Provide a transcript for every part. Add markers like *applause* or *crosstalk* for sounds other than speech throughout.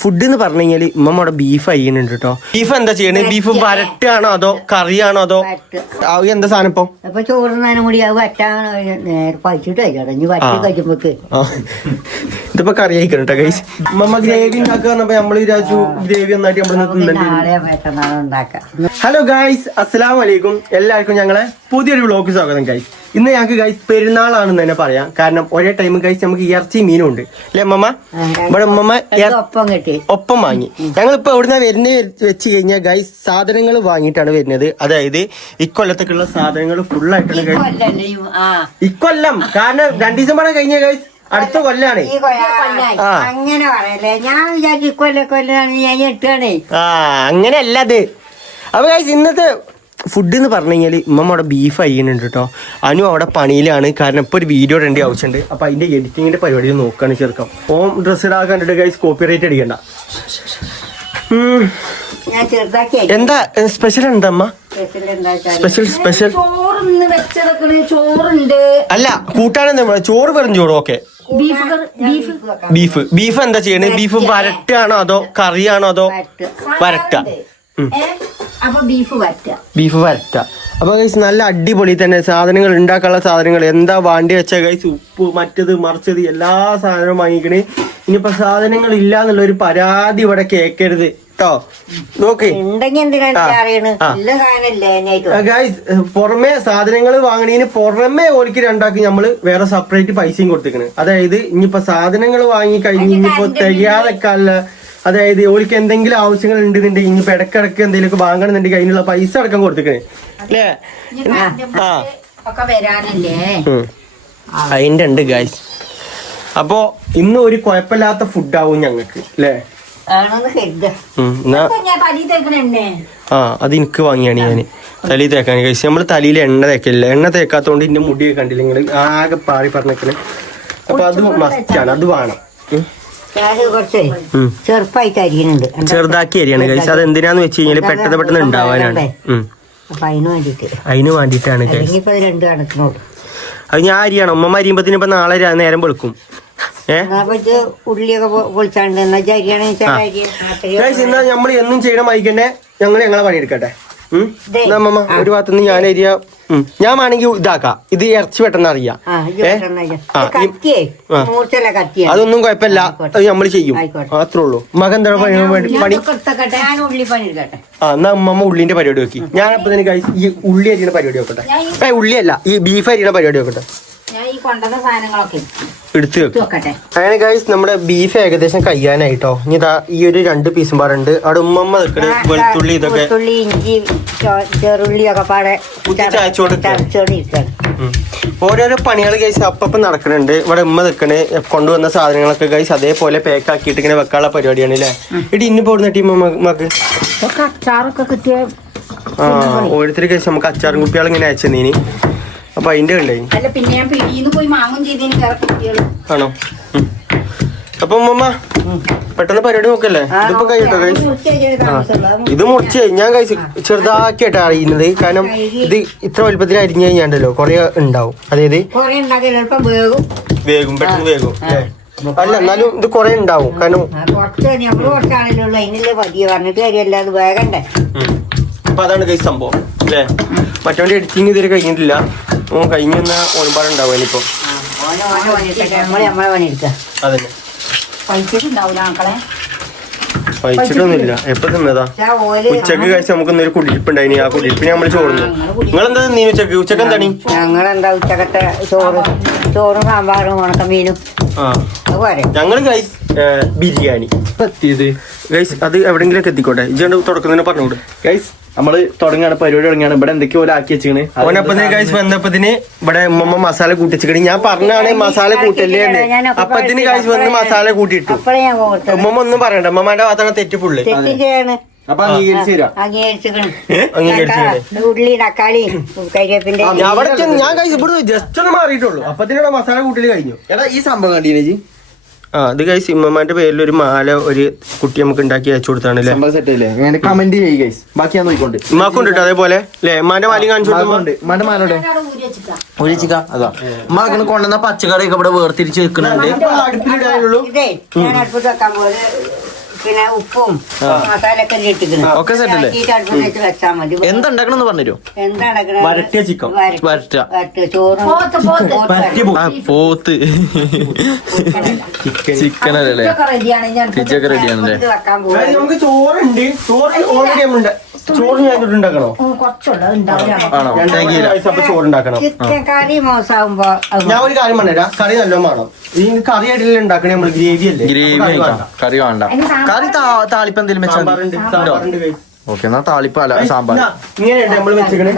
Food എന്ന് പറഞ്ഞു കഴിഞ്ഞാൽ ഉമ്മ അവിടെ ബീഫ് അയ്യുന്നുണ്ട് കേട്ടോ ബീഫ് എന്താ ചെയ്യണേ? ബീഫ് വരട്ടാണോ അതോ കറിയാണോ അതോ. എന്താ സാധനം ഇപ്പൊ? അപ്പൊ ചോറുന്നാനും കൂടി. ഇതിപ്പോ കറി അയക്കണം കേട്ടോ ഗൈസ് ഗ്രേവി ഉണ്ടാക്കുക നമ്മൾ വിചാരിച്ചു ഗ്രേവി ഒന്നായിട്ട് നമ്മൾ ഹലോ ഗൈസ് അസ്സലാം വലൈക്കും എല്ലാവർക്കും ഞങ്ങളെ പുതിയൊരു വ്ളോഗ് സ്വാഗതം ഗൈസ് ഇന്ന് ഞങ്ങൾക്ക് ഗൈസ് പെരുന്നാളാണെന്ന് തന്നെ പറയാം. കാരണം ഒരേ ടൈം ഗൈസ് നമുക്ക് ഇറച്ചി മീനും ഉണ്ട്. അല്ലേ അമ്മമ്മ ഇവിടെ ഒപ്പം കിട്ടി. ഒപ്പം വാങ്ങി. ഞങ്ങളിപ്പോ എവിടുന്ന വരുന്ന വെച്ച് കഴിഞ്ഞാൽ ഗൈസ് സാധനങ്ങൾ വാങ്ങിയിട്ടാണ് വരുന്നത്. അതായത് ഇക്കൊല്ലത്തേക്കുള്ള സാധനങ്ങൾ ഫുൾ ആയിട്ടാണ് ഇക്കൊല്ലം. കാരണം രണ്ടു ദിവസം പണം കഴിഞ്ഞ ഗൈസ് അടുത്ത കൊല്ലാണ്. അങ്ങനെ പറയല്ലേ. ഞാൻ വിചാരിച്ചു കൊല്ല കൊല്ലാണ് ഞാൻ എട്ടുകയാണേ ആ അങ്ങനെയല്ല അത്. അപ്പൊ ഗൈസ് ഇന്നത്തെ ഫുഡ് എന്ന് പറഞ്ഞു കഴിഞ്ഞാൽ ഇമ്മ അവിടെ ബീഫ് അയ്യുന്നുണ്ട് കേട്ടോ അനു അവിടെ പണിയിലാണ്. കാരണം ഇപ്പോൾ ഒരു വീഡിയോ ഇടേണ്ട ആവശ്യമുണ്ട്. അപ്പം അതിന്റെ എഡിറ്റിങ്ങിന്റെ പരിപാടി നോക്കുകയാണ് ചെറുക്കം. ഹോം ഡ്രസ്സ് ഇടാൻ കണ്ടിട്ട് ഗൈസ് കോപ്പി റൈറ്റ് അടിക്കണ്ട എന്താ സ്പെഷ്യൽ എന്താ അമ്മ സ്പെഷ്യൽ സ്പെഷ്യൽ ചോറുണ്ട്. അല്ല കൂട്ടാനെന്താ ചോറ് വെറും ചോറും? Okay. Beef beef beef beef എന്താ ചെയ്യണേ? ബീഫ് വരട്ടാണോ അതോ കറിയാണോ അതോ വരട്ട്. അപ്പൊ ബീഫ് വറ്റ ബീഫ് വരട്ട അപ്പൊ ഗൈസ് നല്ല അടിപൊളി തന്നെ സാധനങ്ങൾ ഉണ്ടാക്കാനുള്ള സാധനങ്ങൾ. എന്താ വാണ്ടി വെച്ച ഗൈസ് ഉപ്പ് മറ്റത് മറിച്ചത് എല്ലാ സാധനവും വാങ്ങിക്കണേ. ഇനിയിപ്പോ സാധനങ്ങൾ ഇല്ല എന്നുള്ള ഒരു പരാതി ഇവിടെ കേക്കരുത്. കേട്ടോ നോക്കേ. ഗൈസ് പുറമേ സാധനങ്ങൾ വാങ്ങണേന് പുറമെ ഓലിക്ക് രണ്ടാക്കി നമ്മൾ വേറെ സെപ്പറേറ്റ് പൈസയും കൊടുത്തിക്കണ്. അതായത് ഇനിയിപ്പോ സാധനങ്ങൾ വാങ്ങി കഴിഞ്ഞ് ഇനിയിപ്പോ തികയാതെക്കല്ല അതായത് ഓലിക്ക് എന്തെങ്കിലും ആവശ്യങ്ങൾ ഉണ്ടെന്നുണ്ടെങ്കിൽ ഇനിയിപ്പോ ഇടക്കിടക്ക് എന്തെങ്കിലും വാങ്ങണമെന്നുണ്ടെങ്കിൽ അതിനുള്ള പൈസ അടക്കം കൊടുത്തിക്കണേ. അല്ലേ? ആ. അതിന്റെ ഉണ്ട് ഗൈസ് അപ്പോ ഇന്ന് ഒരു കുഴപ്പമില്ലാത്ത ഫുഡാവും ഞങ്ങക്ക് അല്ലേ? ആ അത് എനിക്ക് വാങ്ങിയാണ് ഞാൻ തലി തേക്കാൻ കഴിച്ചു നമ്മൾ തലയിൽ എണ്ണ തേക്കില്ല എണ്ണ തേക്കാത്തോണ്ട് ഇന്റെ മുടിയൊക്കെ കണ്ടില്ല നിങ്ങൾ ആകെ പാറി പറഞ്ഞേക്കണേ അപ്പൊ അത് മസ്റ്റാണ് അത് വേണം. ചെറുപ്പായിട്ട് അരിയുന്നുണ്ട് ചെറുതാക്കി അരിയാണ് ഗൈസ് അത് എന്തിനാന്ന് വെച്ച് കഴിഞ്ഞാൽ പെട്ടെന്ന് പെട്ടെന്ന് ഉണ്ടാവാനാണ്. അതിന് വേണ്ടിട്ടാണ് അത് ഞാൻ അരിയാണ്. ഉമ്മ അരിയുമ്പത്തിന് ഇപ്പൊ നാളെ നേരം വെളുക്കും. ഏഹ് നമ്മൾ എന്നും ചെയ്യണം മൈക്കന്നെ ഞങ്ങൾ ഞങ്ങളെ പണിയെടുക്കട്ടെ. ഉം? ഭാഗത്ത് എന്നാ അമ്മമ്മ ഒരു ഭാഗത്തുനിന്ന് ഞാൻ അരിയ ഉം. ഞാൻ വേണമെങ്കിൽ ഇതാക്കാം. ഇത് ഇറച്ചി പെട്ടെന്ന് അറിയാം. അതൊന്നും കുഴപ്പമില്ല. അത് നമ്മൾ ചെയ്യും. അത്രേ ഉള്ളൂ. മകൻ പണി ആ എന്നാ അമ്മമ്മ ഉള്ളിന്റെ പരിപാടി നോക്കി. ഞാൻ അപ്പൊ തന്നെ ഈ ഉള്ളി അരിയുടെ പരിപാടി നോക്കട്ടെ. ഉള്ളിയല്ല. ഈ ബീഫ് അരിയുടെ പരിപാടി നോക്കട്ടെ. ഞാൻ ഈ കൊണ്ടുവന്ന സാധനങ്ങളൊക്കെ എടുത്ത് വെക്കട്ടെ. അങ്ങനെ ഗൈസ് നമ്മുടെ ബീഫ് ഏകദേശം കഴിയാനായിട്ടോ. ഇനി ഇതാ ഈ ഒരു രണ്ട് പീസും പാടുണ്ട്. അവിടെ ഉമ്മമ്മ നിൽക്കണ വെളുത്തുള്ളി ഇതൊക്കെ. വെളുത്തുള്ളി ഇഞ്ചി ചെറുള്ളി ഒക്കെ പാടെ. ഓരോരോ പണികൾ ഗൈസ് അപ്പം നടക്കുന്നുണ്ട് ഇവിടെ ഉമ്മ നിൽക്കണേ കൊണ്ടുവന്ന സാധനങ്ങളൊക്കെ ഗൈസ് അതേപോലെ പാക്ക് ആക്കിയിട്ട് ഇങ്ങനെ വെക്കാനുള്ള പരിപാടിയാണ് അല്ലേ ഇടി ഇന്ന് പോടുന്ന ടീം ഉമ്മക്ക്? ഒക്കെ അച്ചാറൊക്കെ കിട്ടിയ ഓരോരുത്തർ ഗൈസ് നമുക്ക് അച്ചാറും കുപ്പികളും ഇങ്ങനെ അയച്ചു നീനി അപ്പൊ അതിന്റെ കണ്ടേ. അല്ല പിന്നെ ഞാൻ പിടിയിന്ന് പോയി മാങ്ങും ചെയ്തതിന് വേറെ കുട്ടികൾ. ആണോ? അപ്പൊ ഉമ്മ പെട്ടെന്ന് പരിപാടി നോക്കല്ലേ? ഇതിപ്പോ കഴിയട്ടോ ഗൈസ് ഇത് മുറിച്ച് ഞാൻ കഴിച്ച് ചെറുതാക്കിയിട്ടാണ് അറിയുന്നത് കാരണം ഇത് ഇത്ര വലുപ്പത്തിൽ അരിഞ്ഞു കഴിഞ്ഞാണ്ടല്ലോ കൊറേ ഉണ്ടാവും. അതായത് വേഗം വേഗം പെട്ടെന്ന് വേഗം ല്ലേ? അല്ല എന്നാലും ഇത് കൊറേ ഉണ്ടാവും. കാരണം കുറച്ച് നമ്മൾ കുറച്ചാണല്ലോ അതിനല്ലേ പതിയെ പറഞ്ഞിട്ട് കാര്യമല്ല. അത് വേഗണ്ടേ. അപ്പൊ അതാണ് കൈ സംഭവം. അല്ലേ? മറ്റവന്റെ എഡിറ്റിംഗ് ഇതുവരെ കഴിഞ്ഞിട്ടില്ല. ഓൻ കഴിഞ്ഞു വന്ന ഓൺപാടുണ്ടാവും ഇനിയിപ്പോ അതന്നെ. എപ്പൊ തിന്നതാ? ഉച്ചയ്ക്ക് കഴിച്ച് നമുക്ക് ഇന്നൊരു കുടിയിരിപ്പുണ്ടായിനി ആ കുടിയിരിപ്പിന് നമ്മൾ നിങ്ങൾ എന്താ നീ ഉച്ചയ്ക്ക്? ഉച്ചയ്ക്ക് എന്താണ്? ഞങ്ങളെന്താ ഉച്ചക്കത്തെ ചോറ്? ചോറും സാമ്പാറും ഉണക്കമീനും. ആ. ഞങ്ങൾ ഗൈസ് ബിരിയാണി. എത്തിയത്? ഗൈസ് അത് എവിടെങ്കിലും എത്തിക്കോട്ടെ. ഇജണ്ട് തുടക്കുന്നതിന് പറഞ്ഞോട് ഗൈസ് നമ്മൾ തുടങ്ങാണ് പരിപാടി തുടങ്ങിയാണ് ഇവിടെ എന്തൊക്കെയോ ഓൽ ആക്കി വെച്ചിക്കണ്? ഓനപ്പത്തിന് ഗൈസ് വന്നപ്പത്തിന് ഇവിടെ ഉമ്മ മസാല കൂട്ടിച്ചിക്കണി ഞാൻ പറഞ്ഞാണ് മസാല കൂട്ടല്ലേ അപ്പത്തിന് ഗൈസ് വന്ന് മസാല കൂട്ടിയിട്ടു. ഉമ്മ ഒന്നും പറയണ്ട. ഉമ്മമാന്റെ ഭാഗത്താണ് തെറ്റ് ഫുള്ള്. ഉള്ളി തക്കാളി കരിവേപ്പിന്റെ ഞാൻ ജസ്റ്റ് ഒന്ന് മാറിയിട്ടുള്ളൂ. അപ്പത്തിനെ മസാല കൂട്ടൽ കഴിഞ്ഞു. എടാ ഈ സംഭവം കണ്ടീനെ ജി ആ ഇത് ഗൈസ് ഇമ്മമാന്റെ പേരിൽ ഒരു മാല ഒരു കുട്ടി നമുക്ക് ഉണ്ടാക്കി അയച്ചു കൊടുത്താണ് ഇമ്മാക്കുണ്ട് സെറ്റ് അല്ലേ ഞാൻ കമന്റ് ചെയ്യ് ഗൈസ് ബാക്കി ഞാൻ നോക്കിക്കൊണ്ട്. ഉമ്മാക്കുണ്ട് കേട്ടോ അതേപോലെ അല്ലേ മാലയും മാലി കാണിച്ചു മണ്ട മാലോടെ ഒഴിച്ചിക്ക അതാ. കൊണ്ടുവന്ന പച്ചക്കറിയൊക്കെ ഇവിടെ വേർതിരിച്ച് വെക്കുന്നുണ്ട് അടുപ്പിലിടാനുള്ളൂ. പിന്നെ ഉപ്പും മസാലയൊക്കെ ഇട്ടിക്കണം ഒക്കെ set അല്ലേ? അടുപ്പിൽ വെച്ചാൽ മതി. എന്താ ഉണ്ടാക്കണം പറഞ്ഞു വരട്ടിയ ചിക്കൻ. വരട്ടുക. ചോറും പോത്ത്, പോത്ത്. വരട്ടിയ ആ പോത്ത്. ചിക്കൻ ചിക്കൻ അല്ലേ? റെഡിയാണ് പിച്ചൊക്കെ വെക്കാൻ പോകും നമുക്ക് ചോറുണ്ട്. ചോറ് ഓൾറെഡി നമ്മളുണ്ട്. ചോറ് ഞാൻ ഉണ്ടാക്കണോ? കുറച്ചുള്ളത് ചിക്കൻ കറി മോശമാകുമ്പോ ഞാൻ ഒരു കാര്യം പറഞ്ഞുതരാം. കറി നല്ലോണം വേണം. ഈ കറി ആയിട്ടില്ല ഉണ്ടാക്കണേ നമ്മൾ ഗ്രേവി അല്ലേ? ഗ്രേവി കറി വേണ്ട. കറി താളിപ്പ് എന്തെങ്കിലും വെച്ചാൽ. ഓക്കെ എന്നാ താളിപ്പല്ല അല്ല സാമ്പാർ. ഇങ്ങനെയുണ്ട് നമ്മൾ വെച്ചിക്കണേ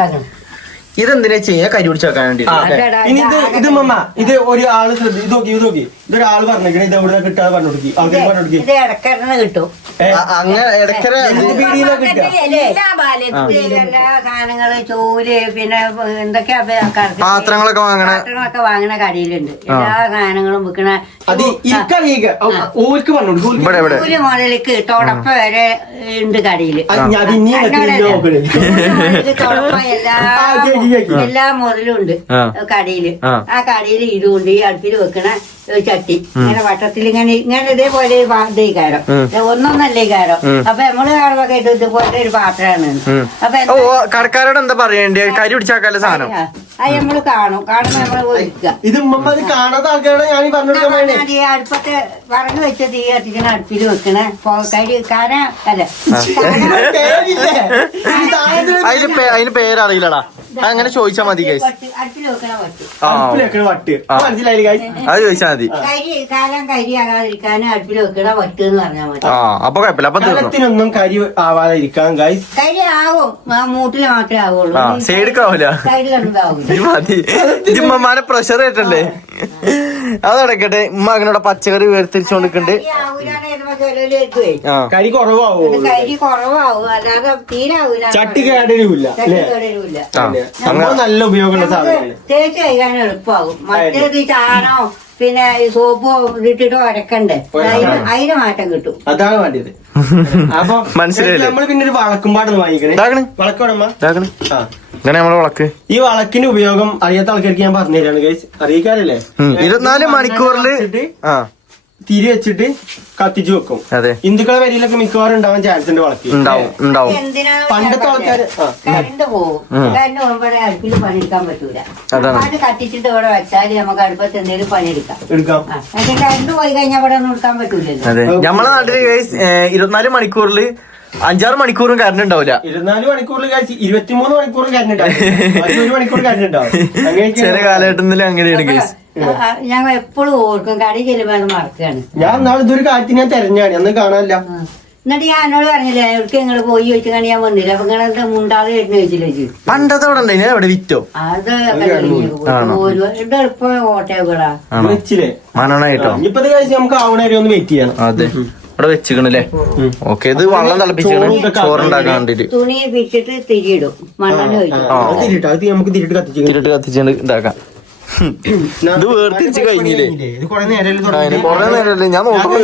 ഇതെന്തിനാ ചെയ്യാ? കരി പിടിച്ച് വെക്കാൻ വേണ്ടി ഇനി ഇത് ഇത് മമ്മ ഇത് ഒരു ആൾ ശ്രദ്ധ ഇത് നോക്കി ഇത് നോക്കി. ഇതൊരാൾ പറഞ്ഞേക്കണേ ഇത് എവിടെ കിട്ടാതെ പറഞ്ഞു കൊടുക്കി. ആൾക്കാർ പറഞ്ഞു കൊടുക്കി. ഇത് കിട്ടും. അങ്ങനെ ഇടക്കര കിട്ടുക. എല്ലാ ബാലയത്തിലും ഇതിൽ എല്ലാ സാധനങ്ങൾ ചോര് പിന്നെ എന്തൊക്കെയാ പാത്രങ്ങളൊക്കെ വാങ്ങണ പാത്രങ്ങളൊക്കെ വാങ്ങണ കടയിലുണ്ട്. എല്ലാ സാധനങ്ങളും വിൽക്കണ അത് ഇരിക്കറിയിക്ക ഓർക്ക് പറഞ്ഞു കൊടുക്കും ഓർക്ക് ഇവിടെ ഇവിടെ. ചൂൽ മുതലേക്ക് തുടപ്പ വരെ ഉണ്ട് കടയിൽ. അത് ഞാൻ ഇനി നോക്കണേ ഇത് തുടപ്പ എല്ലാ. എല്ലാ മുതലും ഉണ്ട്. കടയിൽ. ആ. കടയിൽ കടയിൽ ഇതുകൊണ്ട് ഈ അടുപ്പിൽ വെക്കണ ചട്ടി. ഇങ്ങനെ വട്ടത്തിൽ ഇങ്ങനെ ഇങ്ങനെ ഇതേപോലെ ഒരു പാ- ഇതേ കാരം. ഒന്നൊന്നല്ലേ കാരം. അപ്പൊ നമ്മൾ കാണുമ്പോ ഇത് ഇതുപോലത്തെ ഒരു പാത്രമാണ്. അപ്പൊ കടക്കാരോട് എന്താ പറയണ്ടേ? കരി പിടിച്ചാക്കാല സാധനം. അത് നമ്മൾ കാണും. കാണുമ്പോ നമ്മൾ ഒഴിക്കുക ഇത് കാണാത്ത ആൾക്കാരാണ് ഞാൻ പറഞ്ഞു വെച്ചത് ഈ അടുപ്പത്തെ പറഞ്ഞു വെച്ച തീ കത്തിക്കണ അടുപ്പിൽ വെക്കണ കരി കാര അല്ല? ഈ അതിന് പേരറിയില്ലടാ. അങ്ങനെ ചോദിച്ചാ മതി ഗൈസ് വട്ട്? അത് ചോദിച്ചാ മതി. കരി കാലം അടുപ്പിൽ വെക്കണ എന്ന് പറഞ്ഞാൽ മതി. ആ അപ്പൊ കുഴപ്പമില്ല. അപ്പൊ തീർന്നു. കലത്തിനൊന്നും കരി ആവാതെ ഇരിക്കാൻ ഗൈസ് കരി ആവും ആ മൂട്ടിൽ മാത്രമേ ആവുള്ളൂ. ആ സൈഡിക്കാവൂല സൈഡിലൊന്നും ആവില്ല ഇത് മതി. ഇത് പ്രഷർ കേട്ടല്ലേ അതടക്കട്ടെ നടക്കട്ടെ. ഉമ്മ അങ്ങനെ പച്ചക്കറി വേർതിരിച്ചു കൊടുക്കണ്ട് കരി ആവൂലാന്ന് കരുതുമ്പോ ചിലര് എത്തുവേ. ആ. കരി കുറവാവോ? ഇത് കരി കുറവാവും അല്ലാതെ ചട്ടി കേടരില്ല ചട്ടി അല്ലേ ആ. സംഭവം നല്ല ഉപയോഗമുള്ള സാധനമാണ് തേച്ച് കഴിക്കാൻ എളുപ്പമാകും മറ്റേത് ഈ ചാണോ പിന്നെ ഈ സോപ്പോ ഇട്ടിട്ടോ അരക്കണ്ടേ? അതിന് അതിന് മാറ്റം കിട്ടും. അതാണ് വേണ്ടത് *laughs* അപ്പൊ മനസ്സിലായില്ലേ? നമ്മൾ പിന്നെ ഒരു വളക്കുംപാടൊന്ന് വാങ്ങിക്കണേ? ഇതാക്കണ്. വളക്കോടമ്മ ഇതാക്കണ്. ആ. ഇങ്ങനെ നമ്മളെ വിളക്ക്. ഈ വളക്കിന്റെ ഉപയോഗം അറിയാത്ത ആൾക്കാർക്ക് ഞാൻ പറഞ്ഞു തരാണ് ഗൈസ് അറിയിക്കാറില്ലേ? ഉം, ഇരുപത്തിനാല് മണിക്കൂറിൽ ആ. തിരി വെച്ചിട്ട് കത്തിച്ചു വെക്കും. അതെ. ഹിന്ദുക്കളെ വരിയിലൊക്കെ മിക്കവാറും ഉണ്ടാവാൻ ചാൻസ് ഉണ്ട് വളക്ക് ഉണ്ടാവും ഉണ്ടാവും. എന്തിനാണ് പണ്ടത്തെ ആൾക്കാര് ആ. കറണ്ട് പോകും കറണ്ട് പോകുമ്പോഴേ അടുപ്പിൽ പണിയെടുക്കാൻ പറ്റൂല. അതാണ്. അത് കത്തിച്ചിട്ട് ഇവിടെ വെച്ചാൽ നമുക്ക് അടുപ്പത്ത് എന്തെങ്കിലും പണിയെടുക്കാം. എടുക്കാം. ആ, പക്ഷെ കറണ്ട് പോയി കഴിഞ്ഞാൽ ഇവിടെ ഒന്നും എടുക്കാൻ പറ്റൂലല്ലോ. അതെ. നമ്മളെ നാട്ടിൽ ഇരുപത്തിനാല് മണിക്കൂറിൽ അഞ്ചാറ് മണിക്കൂറും കറണ്ട് ഉണ്ടാവില്ല ഇരുപത്തിനാല് മണിക്കൂറിൽ കഴിച്ച് ഇരുപത്തിമൂന്ന് മണിക്കൂറും കറണ്ട് ഉണ്ടാവും. ഒരു മണിക്കൂർ കറണ്ട് ഉണ്ടാവും. ചെറിയ കാലഘട്ടത്തിൽ അങ്ങനെയാണ് കേസ് ഞാൻ എപ്പോഴും ഓർക്കും കടയിൽ ചെല്ലുമ്പോൾ മറക്കുകയാണ് ഞാൻ നാളെ ഇതൊരു കാര്യത്തിന് ഞാൻ തെരഞ്ഞാണ് അന്ന് കാണാനില്ല. എന്നിട്ട് ഞാൻ എന്നോട് പറഞ്ഞില്ലേ എവിടേക്ക് നിങ്ങൾ പോയി ചോദിച്ചു കണ്ട് ഞാൻ വന്നില്ല. അപ്പൊ എന്താ മുണ്ടാതെ വരുന്ന ചോദിച്ചില്ല ചോദിച്ചു പണ്ടത്തെ അവിടെ ഉണ്ടായി എവിടെ വിറ്റോ. അത് എളുപ്പം ഓട്ടോകളാ മണണായിട്ടോ? ഇപ്പൊ നമുക്ക് ആവണ വരെ ഒന്ന് വെയിറ്റ് ചെയ്യണം. അതെ. ഇവിടെ വെച്ചിക്കണല്ലേ? ഓക്കെ ഇത് വെള്ളം തിളപ്പിച്ചാണ് ചോറും ചോറുണ്ടാക്കാൻ വേണ്ടിട്ട്. തുണി തിരിയിടും. തിരിട്ട് കത്തിച്ചു തിരിട്ട് കത്തിച്ചുകൊണ്ട് ഇതാക്കാം. ഇത് വേർതിരിച്ച് കഴിഞ്ഞില്ലേ? ഇത് കൊറേ നേരം അതിന് കൊറേ നേരമല്ലേ ഞാൻ നോക്കുമ്പോ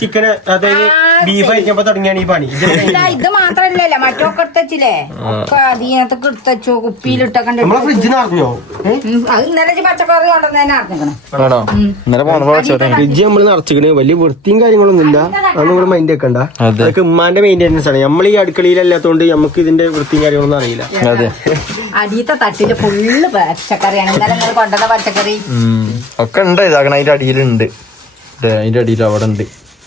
ചിക്കൻ അതായത് ബീഫ് അയച്ചപ്പോ തുടങ്ങിയാണ് ഈ പണി. ഇത് ഇല്ല, ഇത് മാത്രല്ലല്ലോ മറ്റൊക്കെ എടുത്തച്ചില്ലേ? ഒക്കെ എടുത്തച്ചോ കുപ്പിയിലിട്ടൊക്കെ നമ്മളെ ഫ്രിഡ്ജ് നിറഞ്ഞോ അത് ഇന്നലെ പച്ചക്കറി അറിഞ്ഞിക്കണം. ആണോ? ഇന്നലെ ഫ്രിഡ്ജ് നമ്മൾ നിറച്ചിക്കണ്. വലിയ വൃത്തിയും കാര്യങ്ങളൊന്നും ഇല്ല. അതൊന്നും കൂടെ മൈൻഡ് വെക്കണ്ട. അതൊക്കെ ഉമ്മാന്റെ മെയിന്റെനൻസ് ആണ്. നമ്മൾ ഈ അടുക്കളയിലല്ലാത്തോണ്ട് നമുക്ക് ഇതിന്റെ വൃത്തിയും കാര്യങ്ങളൊന്നും അറിയില്ല. അതെ. അടിയത്തെ തട്ടിൽ ഫുള്ള് പച്ചക്കറിയാണ്. ഇന്നലെ നിങ്ങൾ കൊണ്ടുവന്ന പച്ചക്കറി. ഒക്കെ ഉണ്ട്. ഇതാകണ അതിന്റെ അടിയിലുണ്ട്. ദേ, അതിന്റെ അടിയിൽ അവിടെ ഉണ്ട്.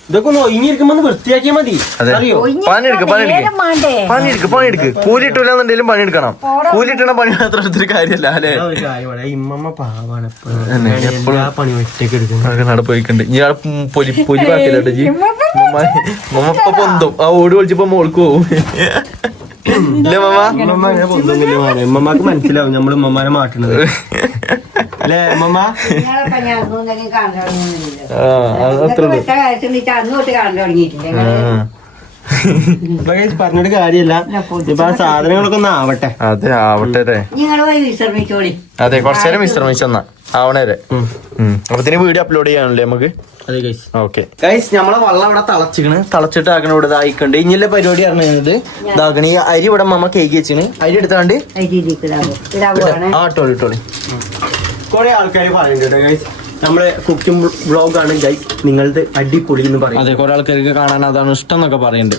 ഇതൊക്കെ ഒന്ന് ഒഴിഞ്ഞിരിക്കുമ്പോ ഒന്ന് വൃത്തിയാക്കിയാൽ മതി. അതെ. അറിയോ? പണിയെടുക്ക് പണിയെടുക്ക്. നേരം വേണ്ടേ? പണിയെടുക്ക് പണിയെടുക്ക്. കൂലി ഇട്ടില്ലെന്നുണ്ടെങ്കിലും പണിയെടുക്കണം. കൂലി ഇട്ടണ പണി മാത്രം കാര്യമല്ല അല്ലേ? ഇമ്മമ്മ പാവാണ് എപ്പോഴും. പണി ഒറ്റയ്ക്ക് എടുക്കുന്നു അതൊക്കെ നടപ്പോയിക്കുണ്ട് ഇയാൾ പൊലി പൊലി ബാക്കില്ല ജി മമ്മ ഇപ്പൊ പൊന്തും. ആ ഓടി ഒളിച്ചപ്പോ മോൾക്ക് പോവും. ഇല്ല മമ്മ മമ്മ അങ്ങനെ പൊന്തൊന്നുമില്ല മോനെ ഉമ്മമ്മക്ക് മനസ്സിലാവും നമ്മൾ ഉമ്മമാനെ മാറ്റണത്. *laughs* അല്ലേ അമ്മമ്മ? പറഞ്ഞൊരു കാര്യല്ല. ഇപ്പൊ ആ സാധനങ്ങളൊക്കെ ഒന്ന് ആവട്ടെ. അതെ ആവട്ടെ അതെ. കുറച്ചു നേരം വിശ്രമിച്ചെന്നാ ആവണേ അപ്പത്തിന് അപ്പൊ ഇതിന് വീഡിയോ അപ്ലോഡ് ചെയ്യാണല്ലേ നമുക്ക്? ഓക്കെ ഗൈസ് നമ്മളെ വെള്ളം ഇവിടെ തളച്ചിക്കണ്. തളച്ചിട്ട് ആക്കണ ഇവിടെ ഇതായിക്കണ്ട്. ഇനിയല്ലേ പരിപാടി അറിഞ്ഞത് ഇതാക്കണ. ഈ അരി ഇവിടെ മമ്മ കേക്ക് വെച്ചിന്. അരി എടുത്താണ്ട് ആ ഇട്ടോളി ഇട്ടോളി. കുറെ ആൾക്കാർ പറയുന്നുണ്ട് ഗൈസ് നമ്മളെ കുക്കിംഗ് ബ്ലോഗാണ് ഗൈസ് നിങ്ങളത് അടിപൊളി എന്ന് പറയും അതെ കുറെ ആൾക്കാർക്ക് കാണാൻ അതാണ് ഇഷ്ടം എന്നൊക്കെ പറയുന്നുണ്ട്.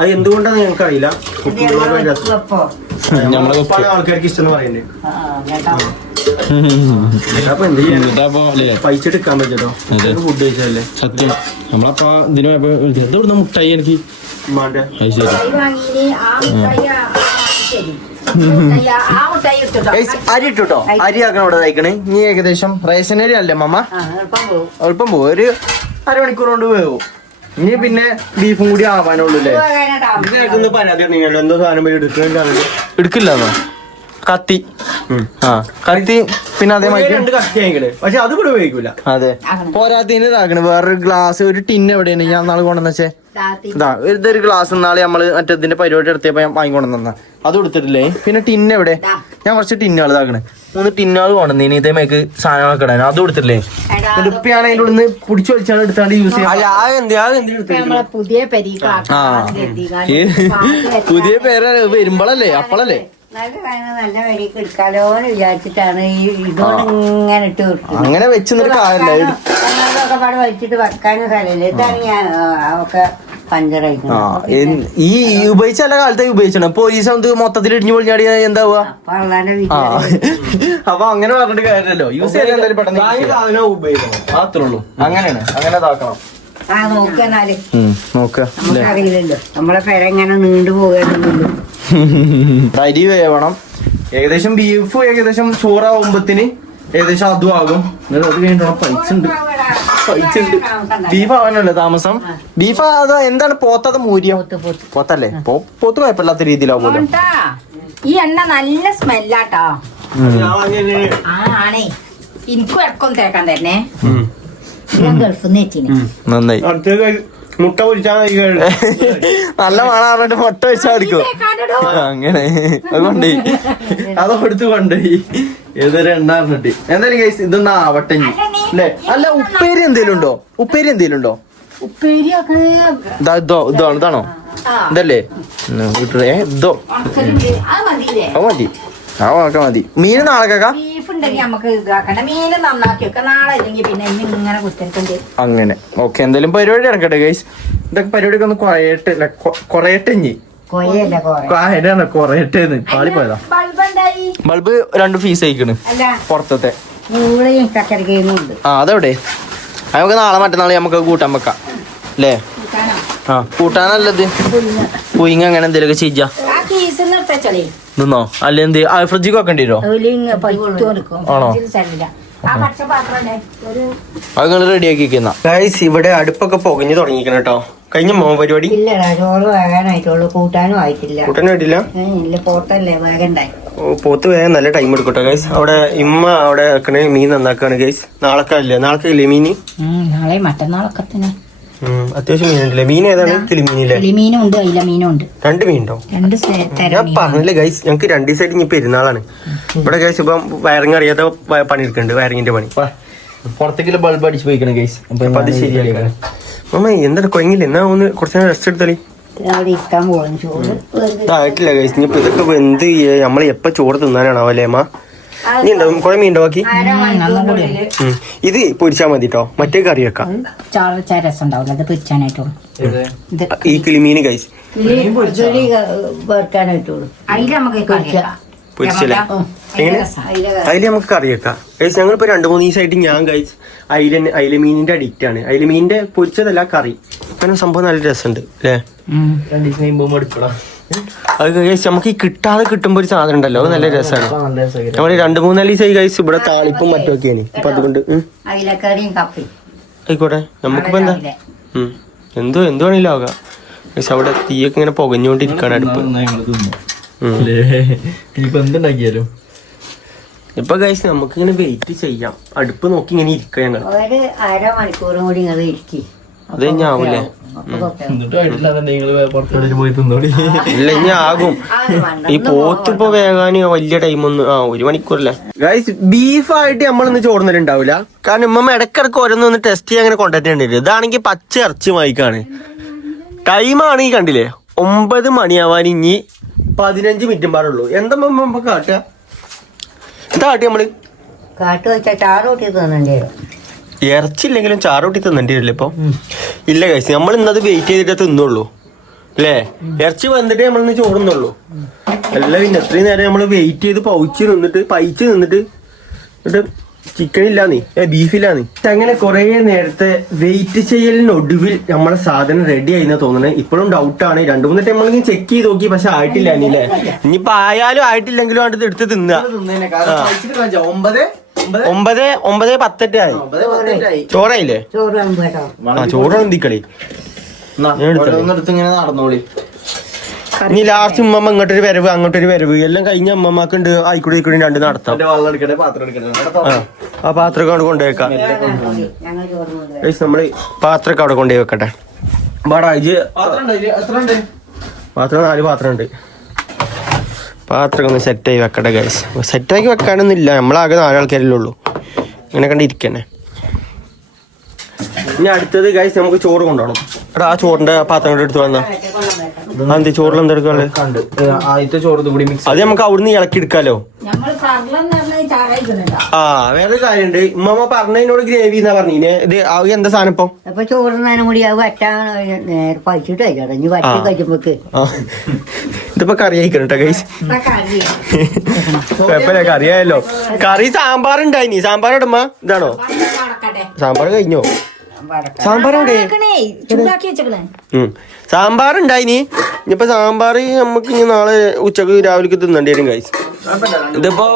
അത് എന്തുകൊണ്ടാന്ന് ഞങ്ങൾക്ക് അറിയില്ല കുക്കിംഗ് ബ്ലോഗ് ഉറപ്പാണ് ആൾക്കാർക്ക് ഇഷ്ടം എന്ന് പറയുന്നത്. ആ കേട്ടോ. അപ്പൊ എന്ത് ചെയ്യാൻ പൈസ എടുക്കാൻ പറ്റോ ഫുഡ് കഴിച്ചല്ലേ സത്യം. നമ്മളപ്പോ ഇതിന് മുട്ടായി എനിക്ക്? ശരി. അരി ഇട്ടുട്ടോ? അരി ആക്കണം ഇവിടെ തയ്ക്കണേ. നീ ഏകദേശം റേഷൻ അരി അല്ലേ മമ്മ അല്പം എളുപ്പം പോകും ഒരു അരമണിക്കൂർ കൊണ്ട് പോകും ഇനി പിന്നെ ബീഫും കൂടി ആവാനുള്ളൂ അല്ലേ? ഇതിനകത്തുനിന്ന് പരാതി പറഞ്ഞല്ലോ എന്തോ സാധനം എടുക്കുന്നുണ്ടാവില്ല എടുക്കില്ലെന്നോ കത്തി. ആ കത്തി പിന്നെ അതേമാതിരി രണ്ട് കത്തി വാങ്ങിക്കണേ പക്ഷെ അത് ഇവിടെ ഉപയോഗിക്കൂല. അതെ. പോരാത്തതിന് ഇതാക്കണേ. വേറൊരു ഗ്ലാസ് ഒരു ടിന്ന് എവിടെയാണ്? ഞാൻ നാളെ കൊണ്ടുവന്ന ഇതാ ഇതൊരു ഗ്ലാസ് നാളെ നമ്മൾ മറ്റേതിന്റെ പരിപാടി എടുത്തപ്പോ ഞാൻ വാങ്ങിക്കൊണ്ടുവന്ന അത് കൊടുത്തിട്ടില്ലേ പിന്നെ ടിന്ന് എവിടെ? ഞാൻ കുറച്ച് ടിന്നുകൾ ഇതാക്കണേ. മൂന്ന് ടിന്നുകൾ കൊണ്ടുവന്നീന്. ഇതേമേക്ക് സാധനങ്ങളൊക്കെ ഇടാൻ. അത് കൊടുത്തിട്ടില്ലേ ഉടുപ്പിയാണ് അതിന്റെ ഉള്ളിൽ നിന്ന് പിടിച്ചു വലിച്ചാണ് എടുത്താണ്ട് യൂസ് ചെയ്യാം അല്ല ആ എന്ത് ആ എന്തിനു നമ്മളെ പുതിയ പുതിയ പേര് വരുമ്പോഴല്ലേ അപ്പളല്ലേ? അങ്ങനെ വെച്ചിട്ട് കാര്യമില്ല എടു- ഒക്കെ പാടെ വലിച്ചിട്ട് വെക്കാനും സ്ഥലമില്ല ഇതാണ് ഞാൻ ഒക്കെ ആ എൻ- ഈ ഈ ഉപയോഗിച്ച എല്ലാ കാലത്ത് ഉപയോഗിച്ചണം പോലീസ് എന്ത് മൊത്തത്തിൽ ഇടിഞ്ഞു പൊളിഞ്ഞാടി എന്താവുക ആ. അപ്പൊ അങ്ങനെ പറഞ്ഞിട്ട് കാര്യമല്ലോ യൂസ് ചെയ്യാൻ എന്തായാലും പെട്ടെന്ന് use വാങ്ങിയ ചെയ്യാം. സാധനം ഉപയോഗിക്കണം. ഉള്ളൂ. അങ്ങനെയാണ്. അങ്ങനെ ഇതാക്കണം. ആ നമുക്കറിയില്ലല്ലോ നമ്മളെ പെര എങ്ങനെ നീണ്ടു അരി വേവണം. ഏകദേശം ബീഫ് ഏകദേശം ചോറാവുമ്പത്തിന് ഏകദേശം അതും ആകും. എന്നിട്ട് അത് കഴിഞ്ഞിട്ട് പൈസ ഉണ്ട്. പൈസ ഉണ്ട്. ബീഫ് ആവാനല്ലേ താമസം? ബീഫ് അത് എന്താണ് പോത്തത് മൂര്യം? പോത്തല്ലേ? പോ- പോത്ത് കുഴപ്പമില്ലാത്ത രീതിയിലാവും ഈ എണ്ണ നല്ല സ്മെല്ലാട്ടോ. ആ ആണേ. എനിക്കും ഇറക്കം തേക്കാൻ തന്നെ ഗൾഫ് ഗൾഫിൽ നിന്ന് വെച്ചിന്. നന്നായി. മുട്ട പൊരിച്ചാൽ നല്ല മണ പറഞ്ഞിട്ട് മുട്ട വെച്ചാൽ അടിക്കും അങ്ങനെ. അതുകൊണ്ട് അത് കൊടുത്ത് കൊണ്ടുപോയി ഏതൊരു എണ്ണ പറഞ്ഞിട്ട് എന്തായാലും കേസ് ഇതൊന്നും ആവട്ടെ അല്ലേ അല്ല? ഉപ്പേരി എന്തേലും ഉണ്ടോ ഉപ്പേരി എന്തേലും ഉണ്ടോ ഇതാണോ? ഇതല്ലേ? ഇതോ. അത് മതി. ആ മതി. മീൻ നാളെ കേക്കാം? ബീഫ് ഉണ്ടെങ്കിൽ നമുക്ക് ഇതാക്കണ്ട മീന് നന്നാക്കി വെക്കാം. നാളെ ഇല്ലെങ്കിൽ പിന്നെ ഇനി ഇങ്ങനെ കുത്തിരിക്കണ്ട് അങ്ങനെ. ഓക്കെ എന്തായാലും പരിപാടി ഇറക്കട്ടെ ഗൈസ് ഇതൊക്കെ പരിപാടിയൊക്കെ ഒന്ന് കുറയട്ടെ അല്ല, കൊ- കുറയട്ടെ ഇനി. ബൾബ് ഉണ്ടായി ബൾബ് രണ്ട് ഫീസ് അയക്കണ് അല്ല. പുറത്തത്തെ. മൂളയും കക്കരിക്കയും ഉണ്ട് ആ അതെവിടെ. അത് നമുക്ക് നാളെ മറ്റന്നാൾ നമുക്ക് കൂട്ടാൻ വെക്കാം. അല്ലേ ആ കൂട്ടാനല്ലത്. പുയിങ് അങ്ങനെ എന്തെങ്കിലുമൊക്കെ ചെയ്യാ. ആ കീസ് നിർത്തച്ചളേ നിന്നോ? അല്ല എന്ത്? ആ ഫ്രിഡ്ജിൽ വെക്കേണ്ടി വരുമോ ആണോ? അത് നിങ്ങൾ റെഡി ആക്കിക്കുന്ന ഗൈസ് ഇവിടെ അടുപ്പൊക്കെ പുകഞ്ഞു തുടങ്ങിക്കണം കേട്ടോ കഴിഞ്ഞ മോ പരിപാടി? ഇല്ലടാ ചോറ് വേകാനായിട്ടുള്ളൂ കൂട്ടാനും ആയിട്ടില്ല. കൂട്ടാൻ വേണ്ടിയില്ല ഇല്ല പോത്തല്ലേ വേഗണ്ടായി. ഓ, പോത്ത് വേഗം നല്ല ടൈം എടുക്കട്ടോ ഗൈസ് അവിടെ ഇമ്മ അവിടെ വെക്കണേ മീൻ നന്നാക്കാണ് ഗൈസ് നാളെ അല്ലേ നാളെ ഇല്ലേ മീന്? നാളെ മറ്റന്നാളൊക്കെ തന്നെ. അത്യാവശ്യം മീനുണ്ടല്ലേ? മീൻ ഏതാണ്? കിളിമീനില്ലേ? കിളിമീനും ഉണ്ട് അയില മീനും ഉണ്ട്. രണ്ട് മീൻ ഉണ്ടോ രണ്ട് ഞാൻ പറഞ്ഞില്ലേ ഗൈസ് ഞങ്ങക്ക് രണ്ട് ദിവസമായിട്ട് ഇനി പെരുന്നാളാണ്. ഇവിടെ ഗൈസ് ഇപ്പം വയറിങ് അറിയാതെ പണി പണിയെടുക്കുന്നുണ്ട് വയറിങ്ങിന്റെ പണി. പുറത്തേക്കുള്ള ബൾബ് അടിച്ച് പോയിക്കണം ഗൈസ് അപ്പൊ അത് ശരിയാക്കാം. മമ്മ എന്താണ് കൊയങ്ങില്ല? എന്നാ ഒന്ന് കുറച്ച് നേരം റെസ്റ്റ് എടുത്തളി ഇതായിട്ടില്ല ഗൈസ് ഇനിയിപ്പോ ഇതൊക്കെ എന്ത് നമ്മൾ എപ്പ ചോറ് തിന്നാനാണോ അല്ലേ അമ്മ? ഇനി ഉണ്ടോ കുറെ മീൻ ഉണ്ടോ ബാക്കി. ഇത് പൊരിച്ചാൽ മതി കേട്ടോ മറ്റേ കറി വെക്കാം ചാളച്ച രസം ഉണ്ടാവില്ല അത് ഈ കിളിമീൻ കൈസ്. പൊരിച്ചല്ലേ? ഉം. എങ്ങനെ? അതിൽ നമുക്ക് കറി വെക്കാം. ഞങ്ങൾ ഇപ്പൊ രണ്ടു മൂന്ന് ദിവസമായിട്ട് ഞാൻ കൈസ് അയില അയില മീനിന്റെ അഡിക്റ്റ് ആണ്. അയില മീനിന്റെ പൊരിച്ചതല്ല കറി. അങ്ങനെ സംഭവം നല്ല രസമുണ്ട് അല്ലേ രണ്ടു രണ്ട് ദിവസം കഴിയുമ്പോൾ എടുക്കണം അത് ഗൈസ് നമുക്ക് ഈ കിട്ടാതെ കിട്ടുമ്പോ ഒരു സാധനം ഉണ്ടല്ലോ. അത് നല്ല രസമാണ്. നമ്മൾ രണ്ടു മൂന്നാൽ ദിവസമായി കഴിച്ചു ഇവിടെ താളിപ്പും മറ്റൊക്കെയാണ് അപ്പൊ അതുകൊണ്ട് ആയിക്കോട്ടെ. നമുക്കിപ്പോ എന്താ? എന്തോ എന്തോ ആണെങ്കിലും ആകാം. പക്ഷെ അവിടെ തീയൊക്കെ ഇങ്ങനെ പുകഞ്ഞുകൊണ്ടിരിക്കാണ് അടുപ്പ്. എന്തുണ്ടാക്കിയാലോ. ഇപ്പൊ കഴിച്ച് നമുക്ക് ഇങ്ങനെ വെയിറ്റ് ചെയ്യാം. അടുപ്പ് നോക്കി ഇങ്ങനെ ഇരിക്കാം ഞങ്ങൾ അര അരമണിക്കൂറും കൂടി ഇങ്ങനെ ഇരിക്കി. അത് കഴിഞ്ഞാ ആവൂലേ? എന്നിട്ട് ആയിട്ടില്ല നിങ്ങൾ പുറത്തോട്ട് പോയി തിന്നോടി. ഇല്ല ഇനി ആകും. ഈ പോത്ത് ഇപ്പൊ വേകാന് വലിയ ടൈം ഒന്നും ആ ഒരു മണിക്കൂറല്ലേ? ഗൈസ് ബീഫായിട്ട് നമ്മളിന്ന് ചോർന്നിട്ടുണ്ടാവില്ല കാരണം ഇമ്മ ഇടക്കിടക്ക് ഒന്ന് ടെസ്റ്റ് ചെയ്യാൻ അങ്ങനെ കൊണ്ടുവരുന്നുണ്ട് ഇതാണെങ്കിൽ പച്ച ഇറച്ചി വായിക്കാണ് ടൈമാണ് ഈ കണ്ടില്ലേ? ഒമ്പത് മണിയാവാൻ ഇനി പതിനഞ്ച് മിനിറ്റും പാടുള്ളൂ. എന്താ നമ്മ കാട്ടുക? എന്താ കാട്ടി നമ്മൾ. കാട്ടു വെച്ചാൽ ചാറ് കൂട്ടി തിന്നേണ്ടി വരും. ഇറച്ചില്ലെങ്കിലും ചാറൂട്ടി തിന്നേണ്ടി വരില്ല ഇപ്പൊ? ഇല്ല കഴിച്ചു നമ്മൾ ഇന്നത് വെയിറ്റ് ചെയ്തിട്ട് തിന്നുള്ളൂ. അല്ലേ ഇറച്ചി വന്നിട്ട് നമ്മൾ ഇന്ന് ചോറുന്നുള്ളൂ. അല്ല പിന്നെ എത്രയും നേരം നമ്മൾ വെയിറ്റ് ചെയ്ത് പൗച്ച് നിന്നിട്ട് പൈച്ച് നിന്നിട്ട് എന്നിട്ട് ചിക്കൻ ഇല്ലാന്നീ ഏ ബീഫില്ലാന്നീ അങ്ങനെ കുറെ നേരത്തെ വെയിറ്റ് ചെയ്യലിനൊടുവിൽ നമ്മളെ സാധനം റെഡി ആയിന്ന് തോന്നുന്നത് ഇപ്പോഴും ഡൗട്ടാണ് രണ്ടു മൂന്ന് ടൈം നമ്മളിങ്ങനെ ചെക്ക് ചെയ്ത് നോക്കി പക്ഷെ ആയിട്ടില്ല അല്ലേ ഇനിയിപ്പോ ആയാലും ആയിട്ടില്ലെങ്കിലും ഇത് എടുത്ത് തിന്നുക. ഒമ്പത് ഒമ്പത്? ഒമ്പത് പത്തെട്ട് ആയി. പത്തെട്ടായി ചോറായില്ലേ? ചോറ് ആ ചോറാണ് എന്തിക്കളി. ഇങ്ങനെ നടന്നോളി. ഇനി ലാസ്റ്റ് ഉമ്മമ്മ ഇങ്ങോട്ടൊരു വരവ് അങ്ങോട്ടൊരു വരവ്. എല്ലാം കഴിഞ്ഞ അമ്മമാക്ക് ഉണ്ട് ആയിക്കൂടെ ആയിക്കൂടി രണ്ട് നടത്താം. ആ ആ പാത്രമൊക്കെ അവിടെ ചോറ്. ഗൈസ് നമ്മൾ പാത്രമൊക്കെ അവിടെ കൊണ്ടുപോയി വെക്കട്ടെ. പാത്രം നാല് പാത്രം ഉണ്ട്. പാത്രമൊക്കെ ഒന്ന് സെറ്റായി വെക്കട്ടെ ഗൈസ് സെറ്റാക്കി വെക്കാനൊന്നും ഇല്ല നമ്മളാകെ നാലാൾക്കാരല്ലേ ഉള്ളൂ ഇങ്ങനെ കണ്ട് ഇരിക്കണേ. ഇനി അടുത്തത് ഗൈസ് നമുക്ക് ചോറ് കൊണ്ടുപോകണം. എടാ ആ ചോറിന്റെ പാത്രം കൂടെ എടുത്തു വന്നാ. അതെന്ത് ചോറിൽ കണ്ട്. ആദ്യത്തെ ചോറ് അത് നമുക്ക് അവിടുന്ന് ഇളക്കി എടുക്കാലോ. ആ വേറെ കാര്യണ്ട്. ഉമ്മമ്മ പറഞ്ഞതിനോട് ഗ്രേവി എന്നാ പറഞ്ഞീനെ ഇത് ആവുക എന്താ സാധനം ഇപ്പൊ? അപ്പൊ ചോറുന്നാനും കൂടി അത് നേരെ പഴിച്ചിട്ട് വറ്റി ഇതിപ്പോ കറി കഴിക്കണം കേട്ടോ ഗൈസ് കുഴപ്പമില്ല കറി ആയല്ലോ. കറി സാമ്പാർ ഉണ്ടായിനി സാമ്പാർ ഇടമ്മ ഇതാണോ? സാമ്പാർ കഴിഞ്ഞോ? സാമ്പാർ. സാമ്പാർ ഉണ്ടായിനി ഇനിയിപ്പോ സാമ്പാർ നമുക്ക് ഇനി നാളെ ഉച്ചയ്ക്ക് രാവിലേക്ക് തിന്നേണ്ടി വരും ഗൈസ് ഇതിപ്പോ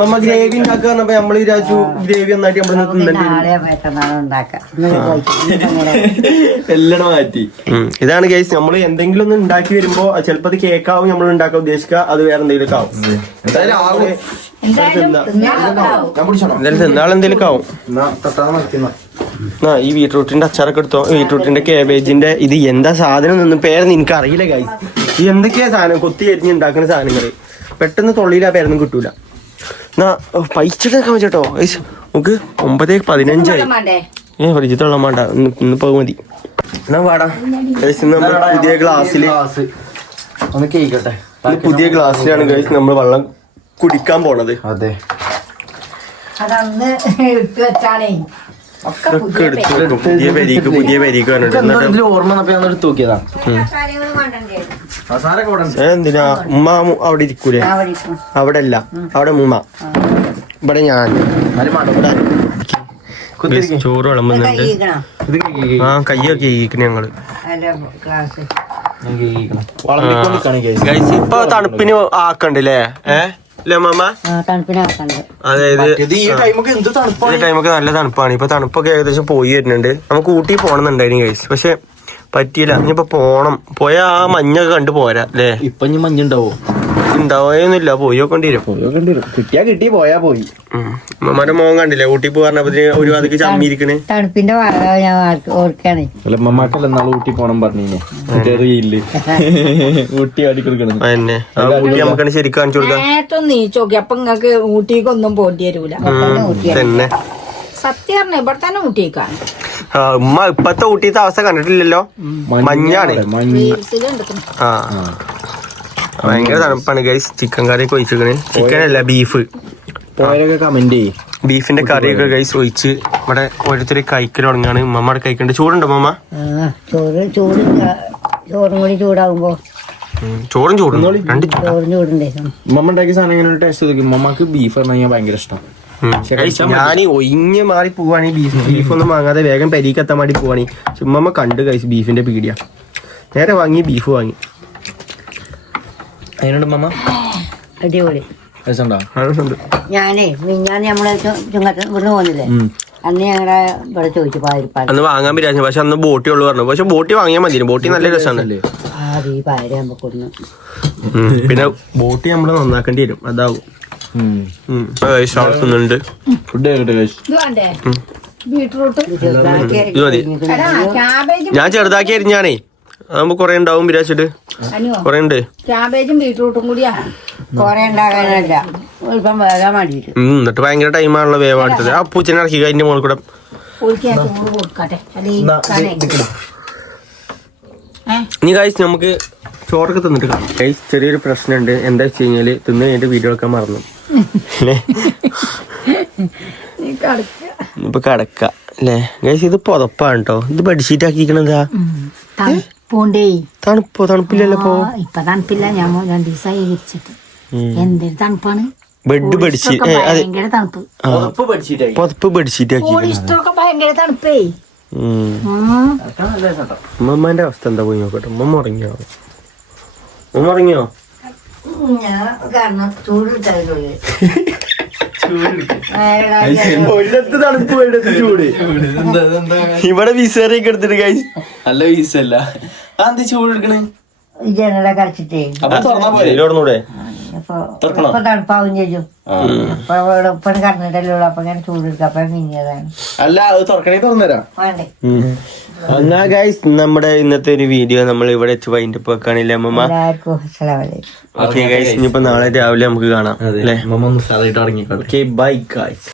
നമ്മ ഗ്രേവി ഉണ്ടാക്കുക പറഞ്ഞപ്പോ നമ്മൾ വിചാരിച്ചു ഗ്രേവി നന്നായിട്ട് നമ്മൾ എല്ലാം മാറ്റി. ഇതാണ് ഗൈസ് നമ്മൾ എന്തെങ്കിലും ഒന്ന് ഉണ്ടാക്കി വരുമ്പോ ചിലപ്പോ അത് കേക്കാവും നമ്മൾ ഉണ്ടാക്കാൻ ഉദ്ദേശിക്കുക. അത് വേറെ എന്തെങ്കിലും ആവും. എന്തായാലും എന്തെങ്കിലും ആവും. ആ ഈ ബീട്രൂട്ടിന്റെ അച്ചാറൊക്കെ എടുത്തോ? ബീട്രൂട്ടിന്റെ കേബേജിന്റെ ഇത് എന്താ സാധനം നിന്ന് പേരൊന്നും എനിക്ക് അറിയില്ല ഗൈസ് എന്തൊക്കെയാ സാധനം? കൊത്തി എരിഞ്ഞ് ഉണ്ടാക്കുന്ന സാധനങ്ങൾ. പെട്ടെന്ന് തൊള്ളിയിൽ ആ പേരൊന്നും കിട്ടൂല. എന്നാ വെച്ചോട്ടോ ഗൈസ് നമുക്ക് ഒമ്പതേ പതിനഞ്ചായി ഏഹ് ഏ ഫ്രിഡ്ജിൽ തള്ളാൻ വേണ്ട. ഇന്ന് ഇന്ന് പോകും മതി. എന്നാ ഇന്ന് നമ്മൾ പുതിയ ഗ്ലാസ്സിൽ ഗ്ലാസ്. ഒന്ന് കേക്കട്ടെ? പുതിയ ഗ്ലാസ്സിലാണ് ഗൈസ് നമ്മൾ വെള്ളം കുടിക്കാൻ പോണത്. അതെ. അതന്ന് ഇട്ട് വെച്ചാണേ ഒക്കെ ഇതൊക്കെ എടുത്ത് വെക്കും. പുതിയ പെരീക്ക് പുതിയ പെരീക്ക് പറഞ്ഞിട്ട് ഇതിൽ ഓർമ്മ എടുത്ത് നോക്കിയതാ. എന്തിനാ? ഉമ്മ അവിടെ ഇരിക്കൂലേ? അവിടെ അല്ല അവിടെ ഉമ്മ. ഇവിടെ ഞാൻ. ചോറ് വിളമ്പുന്നുണ്ട്. കഴിക്കണം ഇത് കേക്ക് ആ കയ്യൊക്കെ ഈക്കണ ഞങ്ങൾ. ഇപ്പൊ തണുപ്പിന് ആക്കണ്ടല്ലേ? ഏ? അല്ലേ അമ്മ ആ തണുപ്പിനാക്കണ്ട് അതായത് മറ്റേത് ഈ ടൈമൊക്കെ എന്ത് ഈ ടൈമൊക്കെ നല്ല തണുപ്പാണ്. ഇപ്പൊ തണുപ്പൊക്കെ ഏകദേശം പോയി വരുന്നുണ്ട്. നമുക്ക് ഊട്ടി പോണെന്നുണ്ടായിരുന്നു ഗൈസ്. പക്ഷെ പറ്റിയില്ല. ഇനിയിപ്പൊ പോണം. പോയ ആ മഞ്ഞൊക്കെ കണ്ടു പോരാ അല്ലേ ഇപ്പൊ ഇനി മഞ്ഞുണ്ടാവോ? ഉണ്ടാവുന്നില്ല പോയി നോക്കേണ്ടി വരും കിട്ടിയാ കിട്ടി പോയാ പോയി. ഉമ്മമാരെ മോൻ കണ്ടില്ലേ? ഊട്ടി പോകാറിനപ്പോ ഒരു വാതിക്ക് ചമ്മിയിരിക്കണ്. തണുപ്പിന്റെ ഓർക്കാണ്. അല്ല മമ്മാക്കല്ല നാളെ ഊട്ടി പോണം പറഞ്ഞേ ചെറിയില്ലേ *laughs* ഊട്ടി ആടി കൊടുക്കണം അതന്നെ ആ ഊട്ടി നമുക്കാണ് ശരിക്കും കാണിച്ചു കൊടുക്കാം. നേരത്തെ നീ നോക്കി അപ്പൊ നിങ്ങക്ക് ഊട്ടിക്കൊന്നും പോണ്ടി വരൂല. തന്നെ. സത്യം ഇവിടെ തന്നെ ഊട്ടിക്കാണ് ആ ഉമ്മ ഇപ്പത്തെ ഊട്ടിത്തെ അവസ്ഥ കണ്ടിട്ടില്ലല്ലോ? മഞ്ഞാണ് ആ. ഭയങ്കര തണുപ്പാണ് ഗൈസ് ചിക്കൻ കറി ഒക്കെ ചിക്കൻ അല്ല ബീഫ് കമന്റ് ബീഫിന്റെ കറിയൊക്കെ ഗൈസ് ഒഴിച്ച് ഇവിടെ ഓരോരുത്തർ കഴിക്കൽ തുടങ്ങാണ്. ഉമ്മമാടെ കഴിക്കണ്ട്. ചൂടുണ്ടോ മമ്മ ചോറ് ചൂട് ചോറും കൂടി ചൂടാകുമ്പോ ചോറും ചൂടും. രണ്ട് ചോറും ചൂടുണ്ടേ ഉമ്മ ഉണ്ടാക്കിയ സാധനം ടേസ്റ്റ് നോക്കി. ബീഫ് പറഞ്ഞു കഴിഞ്ഞാൽ ഭയങ്കര ഇഷ്ടം. ഞാൻ ഒഴിഞ്ഞ് മാറി പോവാണെങ്കിൽ ബീഫ് ബീഫ്. ഒന്നും വാങ്ങാതെ വേഗം പെരീക്ക് മാറി വേണ്ടി പോവാണ്. ചുമ്മമ്മ കണ്ട് കഴിച്ചു ബീഫിന്റെ പീടിയ. നേരെ വാങ്ങി ബീഫ് വാങ്ങി. അതിനോട് മമ്മ അടിപൊളി. ഞാനേ മിഞ്ഞാന്ന് നമ്മളെ ചുങ്കത്ത് ഇവിടുന്ന് പോകുന്നില്ലേ അന്ന് ഞങ്ങളുടെ ഇവിടെ ചോദിച്ചു പാതിരിപ്പാട് അന്ന് വാങ്ങാൻ പറ്റാ പക്ഷെ അന്ന് ബോട്ടി ഉള്ളു പറഞ്ഞു. പക്ഷെ ബോട്ടി വാങ്ങിയാൽ മതി ബോട്ടി നല്ല രസമാണ്. ആ ഈ പായര ആകുമ്പോ കൊടുന്നു. പിന്നെ ബോട്ടി നമ്മൾ നന്നാക്കേണ്ടി വരും. അതാവും. ഫുഡ് ഇത് മതി. എടാ ക്യാബേജും ഞാൻ ചെറുതാക്കി അരിഞ്ഞാണേ. അതാകുമ്പോ കൊറേ ഉണ്ടാവും വിരാച്ചിട്ട് കൊറേ ഉണ്ട്. ക്യാബേജും ബീട്രൂട്ടും കൂടിയാ? കൊറേ ഉണ്ടാകാനല്ല. ഇപ്പം വേഗം വേണ്ടിയിട്ട് ഉം, എന്നിട്ട് ഭയങ്കര ടൈമാണല്ലോ വേവാട്ടത് ആ പൂച്ചനെ ഇറക്കി അതിന്റെ മുകളിൽ കൂടെ. ഇനി കഴിച്ച് നമുക്ക് ചോറൊക്കെ തിന്നിട്ട് കാണാം കഴിച്ച് ചെറിയൊരു പ്രശ്നമുണ്ട്. എന്താ വെച്ച് കഴിഞ്ഞാൽ തിന്നു കഴിഞ്ഞിട്ട് വീഡിയോ എടുക്കാൻ മറന്നു? ഇപ്പൊ കടക്ക. അല്ലേ ഗൈസ് ഇത് പുതപ്പാണ് കേട്ടോ ഇത് ബെഡ്ഷീറ്റ് ആക്കിക്കണെന്താ തണുപ്പോണ്ടേ. തണുപ്പോ തണുപ്പില്ലല്ലോ ഇപ്പൊ? തണുപ്പില്ല. ഞാൻ രണ്ടു ദിവസമായി വിരിച്ചിട്ട്. എന്തൊരു തണുപ്പാണ്. ബെഡ് ബെഡ്ഷീറ്റ് ഭയങ്കര തണുപ്പ്. പുതപ്പ് ബെഡ്ഷീറ്റ് ആക്കി. ഇഷ്ടമൊക്കെ ഭയങ്കര തണുപ്പേ. ഉമ്മമ്മന്റെ അവസ്ഥ എന്താ പോയി നോക്കട്ടെ. ഉമ്മ ഉറങ്ങിയോ? ഉമ്മ ഉറങ്ങിയോ? ഞാൻ കാരണം ചൂടിട്ടു ഒരിടത്ത് തണുപ്പ് ഒരിടത്ത് ചൂട്. ഇവിടെ വിസേറിയൊക്കെ എടുത്തിട്ട് കഴിച്ചു നല്ല വിസല്ല അതെന്താ ചൂട് എടുക്കണേ? ജനലൊക്കെ അടച്ചിട്ടേ അപ്പൊ തുറന്നാ പോലെ ഇതിലോടന്നൂടെ അപ്പൊ ഇപ്പൊ തണുപ്പാവും ചെയ്യും അപ്പൊ ഇവിടെ ഇപ്പൊ കടന്നിട്ടല്ലേ ഉള്ളു. അപ്പൊ ഇങ്ങനെ ചൂടെടുക്കുക അപ്പൊ മിനിയതാണ് അല്ല അത് തുറക്കണേ തുറന്നുതരാം. വേണ്ടേ? എന്നാ ഗൈസ് നമ്മുടെ ഇന്നത്തെ ഒരു വീഡിയോ നമ്മൾ ഇവിടെ വെച്ച് വൈൻഡപ്പ് വെക്കാണില്ലേ അമ്മമ്മ? എല്ലാവർക്കും അസ്സലാമലൈക്കും. ഓക്കെ ഗൈസ് ഇനിയിപ്പോ നാളെ രാവിലെ നമുക്ക് കാണാം അല്ലേ? Okay bye guys